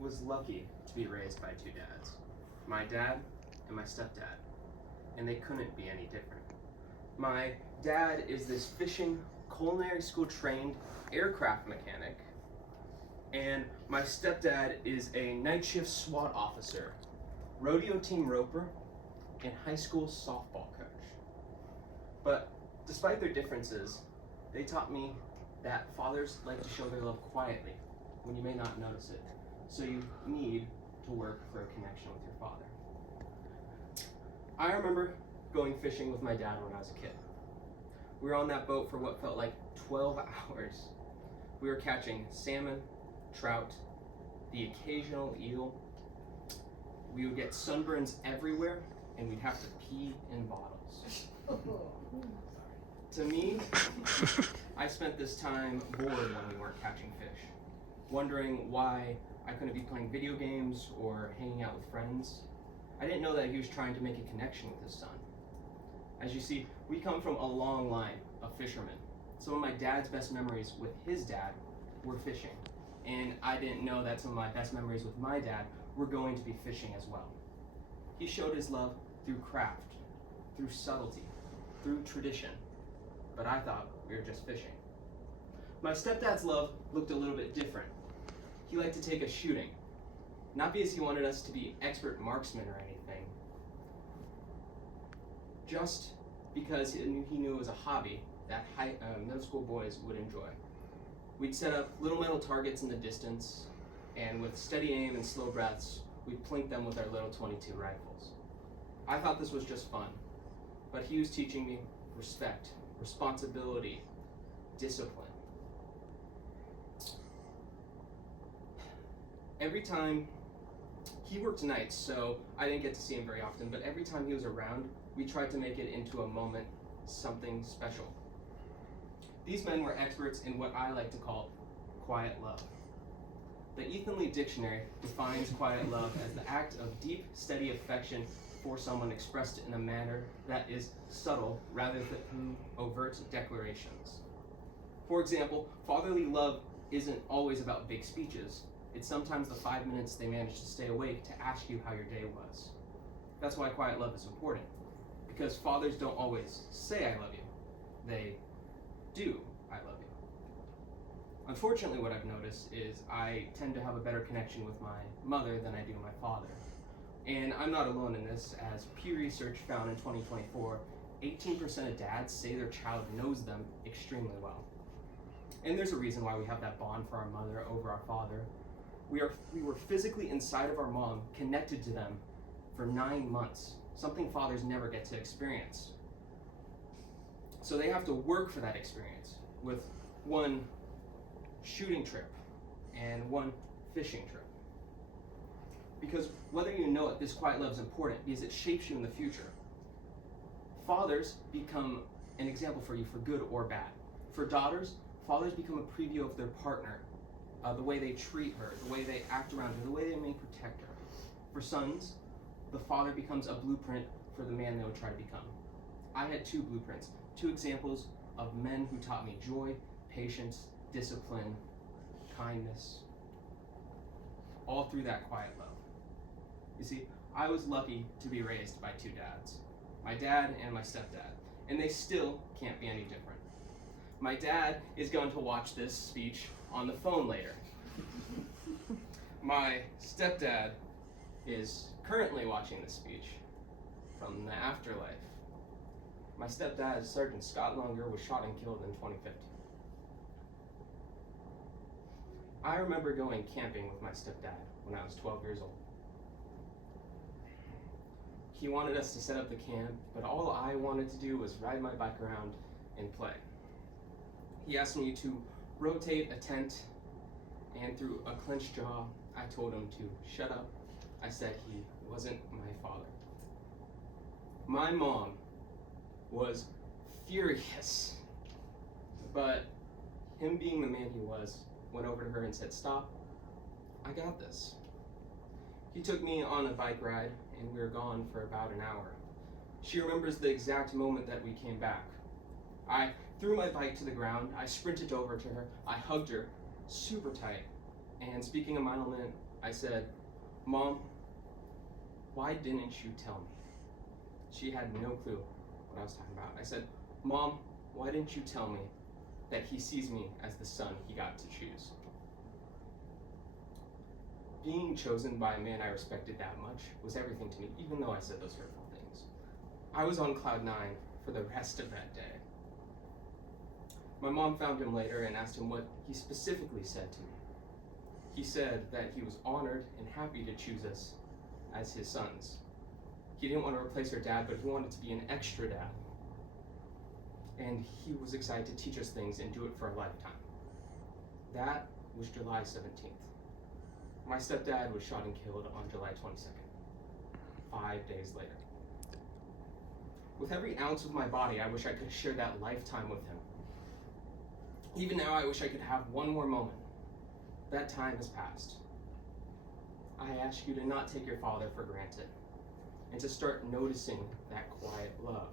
was lucky to be raised by two dads, my dad and my stepdad, and they couldn't be any different. My dad is this fishing culinary school trained aircraft mechanic, and my stepdad is a night shift SWAT officer, rodeo team roper, and high school softball coach. But despite their differences, they taught me that fathers like to show their love quietly when you may not notice it. So you need to work for a connection with your father. I remember going fishing with my dad when I was a kid. We were on that boat for what felt like 12 hours. We were catching salmon, trout, the occasional eel. We would get sunburns everywhere, and we'd have to pee in bottles. To me, I spent this time bored when we weren't catching fish, wondering why I couldn't be playing video games or hanging out with friends. I didn't know that he was trying to make a connection with his son. As you see, we come from a long line of fishermen. Some of my dad's best memories with his dad were fishing, and I didn't know that some of my best memories with my dad were going to be fishing as well. He showed his love through craft, through subtlety, through tradition, but I thought we were just fishing. My stepdad's love looked a little bit different. He liked to take us shooting, not because he wanted us to be expert marksmen or anything, just because he knew it was a hobby that middle school boys would enjoy. We'd set up little metal targets in the distance, and with steady aim and slow breaths, we'd plink them with our little .22 rifles. I thought this was just fun, but he was teaching me respect, responsibility, discipline. Every time, he worked nights, so I didn't get to see him very often, but every time he was around, we tried to make it into a moment, something special. These men were experts in what I like to call quiet love. The Ethan Lee Dictionary defines quiet love as the act of deep, steady affection for someone expressed in a manner that is subtle rather than overt declarations. For example, fatherly love isn't always about big speeches. It's sometimes the 5 minutes they manage to stay awake to ask you how your day was. That's why quiet love is important, because fathers don't always say I love you. They do I love you. Unfortunately, what I've noticed is I tend to have a better connection with my mother than I do my father. And I'm not alone in this, as Pew Research found in 2024, 18% of dads say their child knows them extremely well. And there's a reason why we have that bond for our mother over our father. We were physically inside of our mom, connected to them for 9 months, something fathers never get to experience. So they have to work for that experience with one shooting trip and one fishing trip. Because whether you know it, this quiet love is important because it shapes you in the future. Fathers become an example for you for good or bad. For daughters, fathers become a preview of their partner, the way they treat her, the way they act around her, the way they may protect her. For sons, the father becomes a blueprint for the man they would try to become. I had 2 blueprints, 2 examples of men who taught me joy, patience, discipline, kindness, all through that quiet love. You see, I was lucky to be raised by 2 dads, my dad and my stepdad, and they still can't be any different. My dad is going to watch this speech on the phone later. My stepdad is currently watching this speech from the afterlife. My stepdad, Sergeant Scott Lunger, was shot and killed in 2015. I remember going camping with my stepdad when I was 12 years old. He wanted us to set up the camp, but all I wanted to do was ride my bike around and play. He asked me to rotate a tent, and through a clenched jaw, I told him to shut up. I said he wasn't my father. My mom was furious, but him being the man he was, went over to her and said, "Stop, I got this." He took me on a bike ride, and we were gone for about an hour. She remembers the exact moment that we came back. I threw my bike to the ground, I sprinted over to her, I hugged her super tight, And speaking a mild manner, I said, "Mom, why didn't you tell me?" She had no clue what I was talking about. I said, "Mom, why didn't you tell me that he sees me as the son he got to choose?" Being chosen by a man I respected that much was everything to me, even though I said those hurtful things. I was on cloud 9 for the rest of that day. My mom found him later and asked him what he specifically said to me. He said that he was honored and happy to choose us as his sons. He didn't want to replace our dad, but he wanted to be an extra dad. And he was excited to teach us things and do it for a lifetime. That was July 17th. My stepdad was shot and killed on July 22nd, 5 days later. With every ounce of my body, I wish I could share that lifetime with him. Even now, I wish I could have one more moment. That time has passed. I ask you to not take your father for granted and to start noticing that quiet love.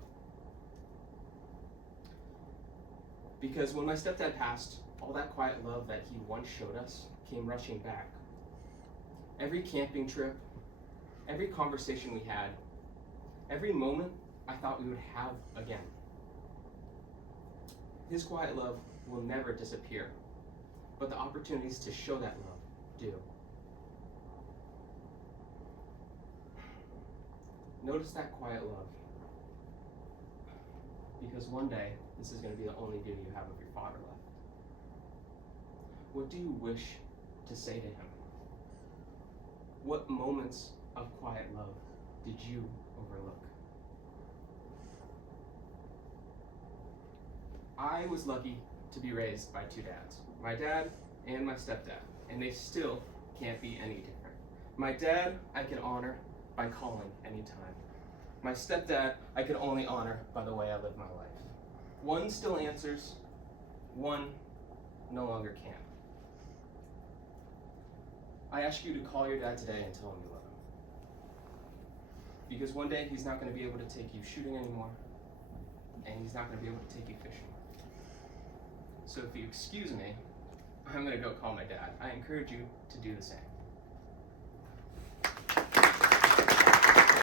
Because when my stepdad passed, all that quiet love that he once showed us came rushing back. Every camping trip, every conversation we had, every moment I thought we would have again. His quiet love will never disappear, but the opportunities to show that love do. Notice that quiet love, because one day this is going to be the only duty you have of your father left. What do you wish to say to him? What moments of quiet love did you overlook? I was lucky to be raised by two dads, my dad and my stepdad, and they still can't be any different. My dad, I can honor by calling anytime. My stepdad, I could only honor by the way I live my life. One still answers, one no longer can. I ask you to call your dad today and tell him you love him. Because one day he's not going to be able to take you shooting anymore, and he's not going to be able to take you fishing. So if you excuse me, I'm going to go call my dad. I encourage you to do the same.